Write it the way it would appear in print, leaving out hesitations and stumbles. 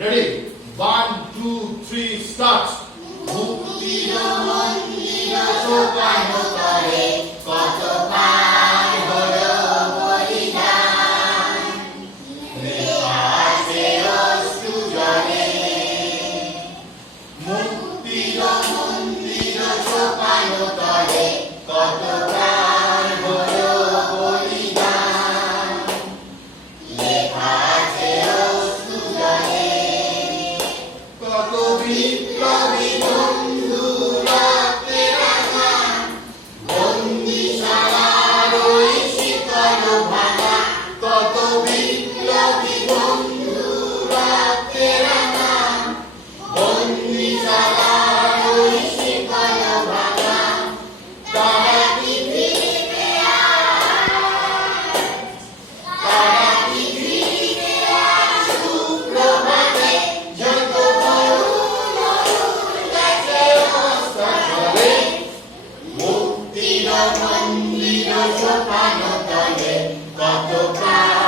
Ready? 1, 2, 3, start. মুক্তির মন্দির সোপান তলে কত পার হলো বলিদান লেখা আছে অশ্রু জলে মুক্তির মন্দির সোপান তলে কত পার হলো বলিদান লেখা আছে অশ্রু জলে কত বিপ্লবী বন্ধু রক্তে রাঙা বন্দিশালার ওই শিকল ভাঙা কত বিপ্লবী বন্ধু রক্তে রাঙা বন্দিশালার ওই শিকল ভাঙা তারা কি ফিরবে তারা কি ফিরবে সুপ্রভাতে যত মুক্তির মন্দির সোপান তলে কত প্রাণ